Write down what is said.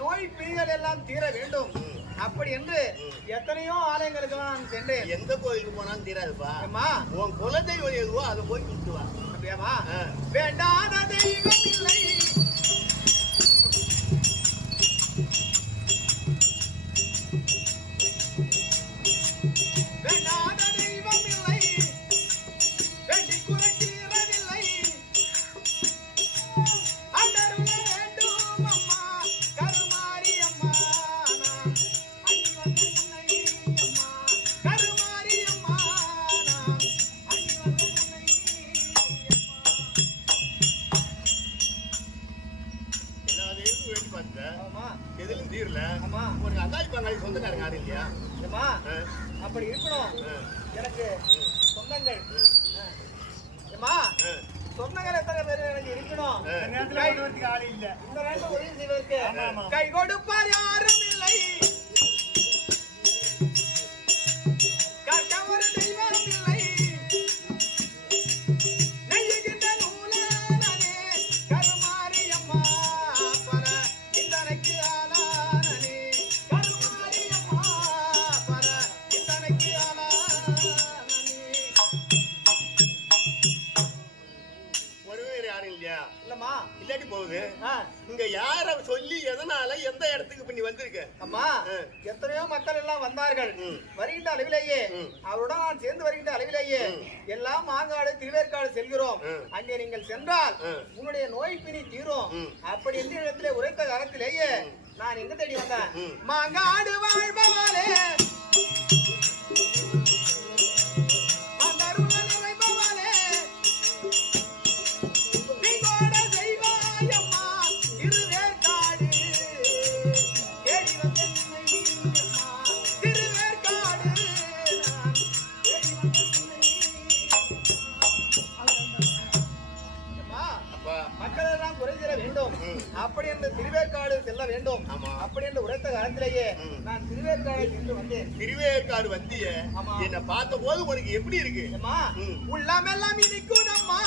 நோய் பிணிகள் எல்லாம் தீர வேண்டும். அப்படி என்று எத்தனையோ ஆலயங்களுக்கு நான் சென்றேன். எந்த கோயிலுக்கு போனாலும் தீராதுப்பா. அம்மா உன் குலதெய்வம் எதுவோ அதை போய் கொடுத்துவா. அப்படியாமா? வேண்டாத தெய்வம் இல்லை, வேண்டாத தெய்வம் இல்லை, வேண்டி குறை தீரவில்லை, அண்டருள வேண்டும் அம்மா கருமாரி அம்மா. நான் அடி வந்து உன்னை அம்மா கருமாரி அம்மா, நான் அடி வந்து உன்னை எல்லா தெய்வத்துக்கும் வேண்டி பார்த்துட்ட. அம்மா. எதுலும் தீரல. அம்மா உனக்கு அந்தாய் பங்காளி சொந்தக்காரங்க யாரும் இல்லையா? அம்மா அப்படி இருக்கணும். எனக்கு சொந்தங்கள் அம்மா சொந்தங்கள் எத்தனை பேர் எனக்கு இருக்கணும். இந்த நேரத்துல ஆள் இல்ல. இந்த நேரத்தில் உதவி செய்வதற்கு கை கொடுப்பார் யாரும் இல்லை, கற்க ஒரு தெய்வம் இல்லை, நெய்யுகின்ற நூலானே கருமாரி அம்மா பர இத்தனைக்கு ஆளானே கருமாரி அம்மா பர இத்தனைக்கு ஆளானே. ஒருவே யாரும் இல்லையா? இல்லம்மா. இல்லாட்டி போகுது. ஆ, இங்க யார சொல்லி எதனால எந்த இடத்துக்கு இப்ப நீ வந்திருக்க? அம்மா எத்தனையோ மக்கள் எல்லாம் வந்தார்கள். வருகின்ற அளவிலேயே அவருடன் நான் சேர்ந்து வருகின்ற அளவிலேயே எல்லாம் மாங்காடு திருவேற்காடு செல்கிறோம். அங்கே நீங்கள் சென்றால் உன்னுடைய நோய் பிணி தீரும். அப்படி எந்த இடத்திலே உரைத்த காலத்திலேயே நான் எங்க தேடி வந்தேன். மாங்காடு வாழ்பவாலே மந்தருளல் உரைப்பவாலே நீங்கோட செய்வாயம்மா திருவேற்காடு தேடி வந்த உன்னை அம்மா திருவேற்காடு நான் தேடி வந்த உன்னை அம்மா. அப்பா மக்கள் எல்லாம் குறை தீர வேண்டும். அப்படி என்று திருவேற்காடு செல்ல வேண்டும். ஆமா. அப்படி என்று உரைத்த காலத்திலேயே நான் திருவேற்காடு சென்று வந்தேன். திருவேற்காடு வந்திய ஆமா. என்ன பார்த்த போது உனக்கு எப்படி இருக்கு? அம்மா உள்ளமெல்லாம் இனிக்குதம்மா